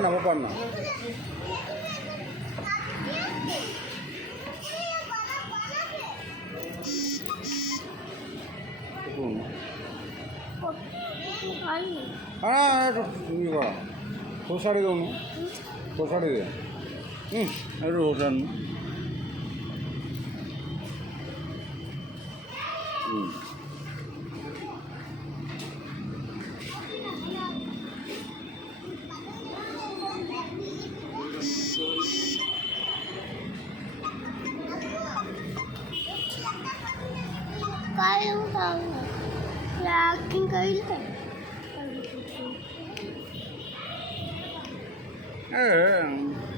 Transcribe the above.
ব্যাপার না। হ্যাঁ একটু ইয়ে করা খোসাড়ি দেবো না, খোসাড়ি দে একটু খোসাড় না। काय acting करेल Eh,